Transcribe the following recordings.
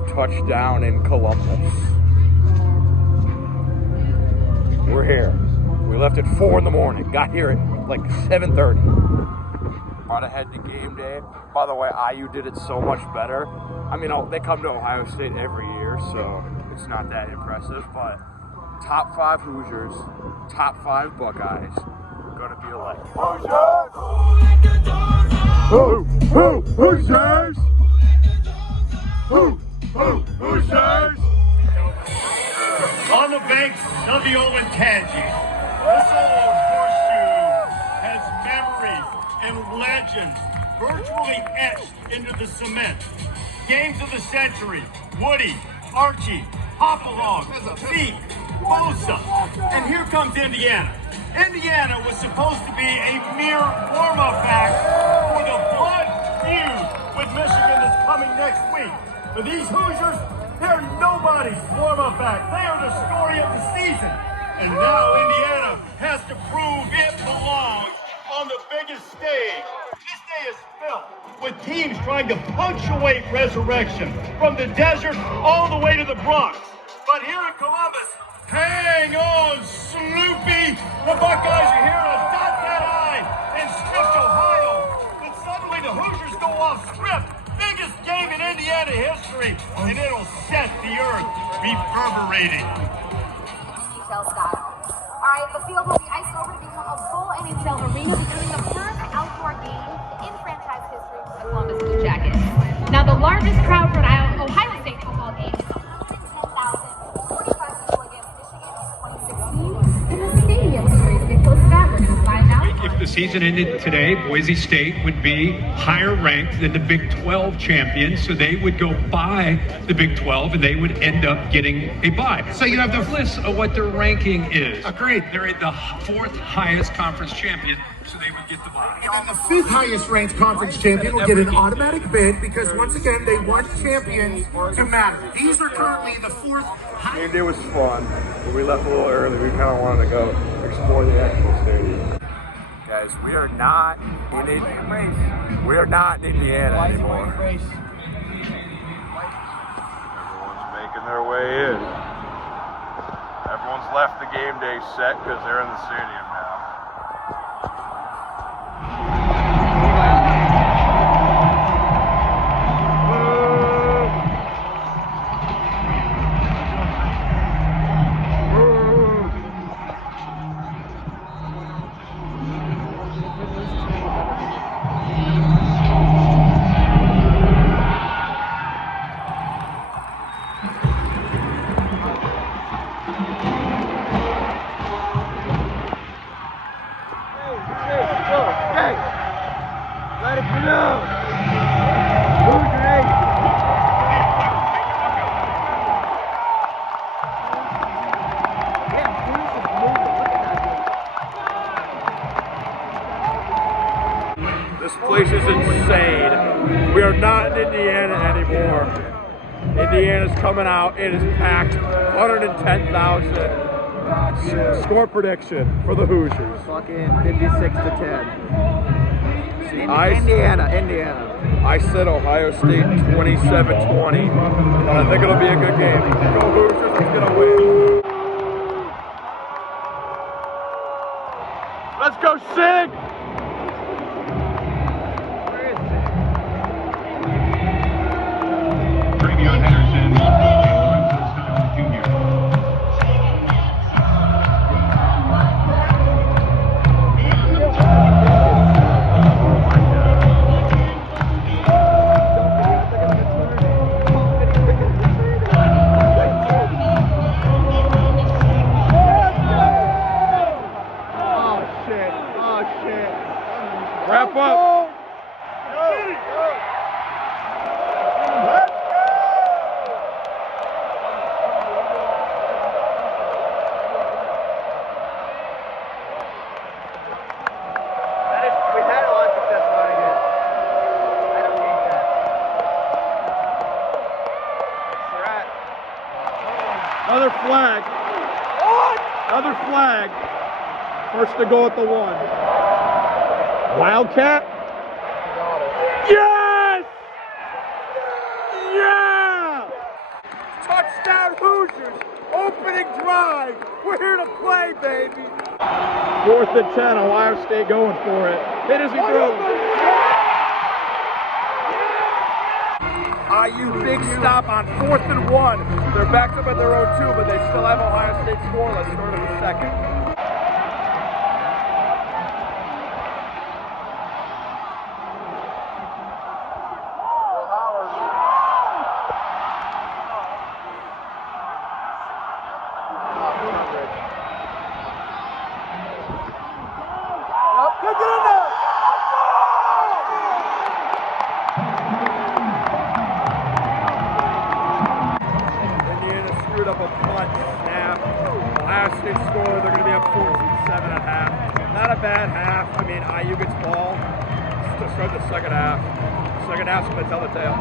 We've touched down in Columbus. We're here. We left at 4 in the morning. Got here at like 7:30. About to head to game day. By the way, IU did it so much better. I mean, they come to Ohio State every year, so it's not that impressive. But top 5 Hoosiers, top 5 Buckeyes, gonna be elected. Hoosiers! Hoosiers! Hoosiers! On the banks of the old Tansy, this old horseshoe has memories and legends virtually etched into the cement. Games of the century, Woody, Archie, Hopalong, Zeke, Bosa, and here comes Indiana. Indiana was supposed to be a mere warm-up act for the blood feud with Michigan that's coming next week. For these Hoosiers, they're nobody's warm-up act. They are the story of the season. And now Indiana has to prove it belongs on the biggest stage. This day is filled with teams trying to punctuate resurrection from the desert all the way to the Bronx. But here in Columbus, hang on, Snoopy! The Buckeyes are here to dot that I in strict Ohio. Then suddenly the Hoosiers go off script. Biggest game in Indiana history, and it'll set the earth reverberating. Scott. All right, the field will be iced over to become a full NHL arena, becoming the first outdoor game in franchise history for the Columbus Blue Jackets. Now, the largest crowd for an Ohio State football game is 110,000, 45 people against Michigan in 2016, and the stadium series get close to that, which is 5 now. If the season ended today, Boise State would be higher ranked than the Big 12 champions, so they would go by the Big 12 and they would end up getting a bye. So you have the list of what their ranking is. Agreed. They're at the 4th highest conference champion, so they would get the bye. And the 5th highest ranked conference champion will get an automatic bid because once again they want champions to matter. These are currently the 4th highest. Game day was fun, but we left a little early. We kind of wanted to go explore the actual stadium. Guys, we are not in Indiana anymore. Everyone's making their way in. Everyone's left the game day set because they're in the stadium now. This place is insane. We are not in Indiana anymore. Indiana's coming out. It is packed. 110,000. Score prediction for the Hoosiers. Fucking 56-10. Indiana. I said Ohio State 27-20. And I think it'll be a good game. Go Hoosiers, who's gonna win? Let's go Sig! Wrap up. We've had a lot of success running it. I don't hate that. Another flag. Another flag. First to go at the 1. Wildcat? Yes! Yeah! Touchdown Hoosiers! Opening drive! We're here to play, baby! 4th and 10, Ohio State going for it. Hit as he throws. IU big stop on 4th and 1. They're backed up at their own 2, but they still have Ohio State scoreless short of the second. Screwed up a punt snap. Ohio State score. They're going to be up 14-7 at half. Not a bad half. I mean, IU gets ball to start the second half. Second half's going to tell the tale.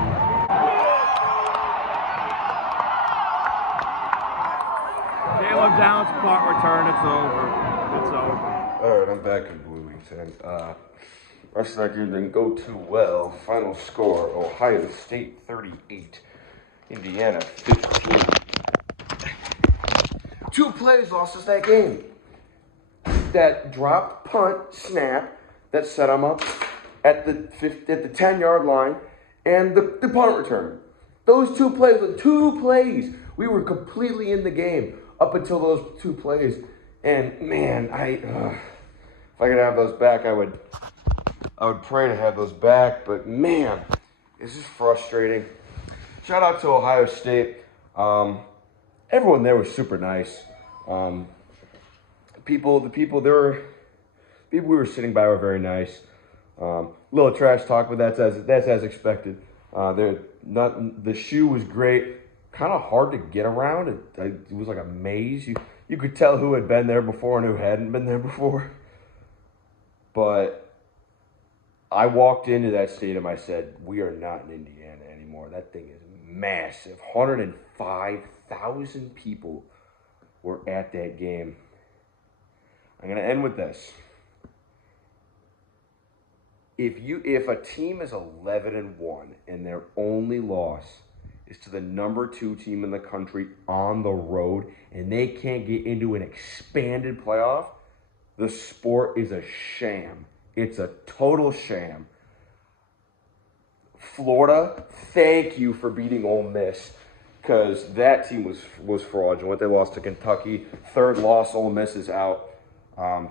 Caleb Downs punt return. It's over. It's over. All right, I'm back in Blue Wings, and rest of that game didn't go too well. Final score: Ohio State 38, Indiana 15. 2 plays lost us that game. That dropped punt snap that set them up at the 10-yard line, and the punt return. Those 2 plays were 2 plays. We were completely in the game up until those 2 plays. And man, if I could have those back, I would pray to have those back. But man, this is frustrating. Shout out to Ohio State. Everyone there was super nice. The people we were sitting by were very nice. Little trash talk, but that's as expected. The shoe was great. Kind of hard to get around. It was like a maze. You could tell who had been there before and who hadn't been there before. But I walked into that stadium. I said, "We are not in Indiana anymore." That thing is massive. 105,000 people were at that game. I'm going to end with this. If a team is 11-1 and their only loss is to the number 2 team in the country on the road and they can't get into an expanded playoff, the sport is a sham. It's a total sham. Florida, thank you for beating Ole Miss, because that team was fraudulent. They lost to Kentucky. 3rd loss, Ole Miss is out.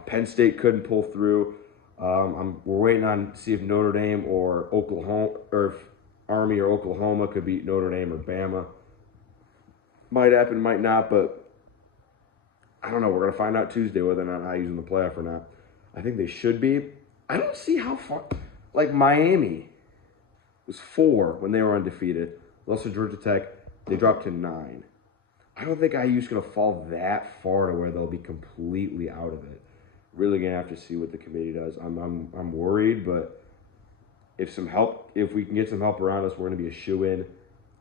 Penn State couldn't pull through. We're waiting on to see if Notre Dame or Oklahoma, or if Army or Oklahoma could beat Notre Dame or Bama. Might happen, might not, but I don't know. We're going to find out Tuesday whether or not IU's in the playoff or not. I think they should be. I don't see how far. Like Miami was 4 when they were undefeated. Lost to Georgia Tech. They dropped to 9. I don't think IU's going to fall that far to where they'll be completely out of it. Really going to have to see what the committee does. I'm worried, but if we can get some help around us, we're going to be a shoe-in.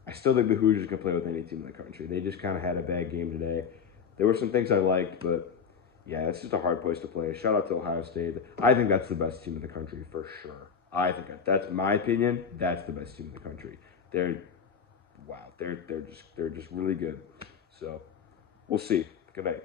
I still think the Hoosiers can play with any team in the country. They just kind of had a bad game today. There were some things I liked, but yeah, it's just a hard place to play. Shout out to Ohio State. I think that's the best team in the country for sure. I think that's my opinion. That's the best team in the country. They're just really good. So we'll see. Good night.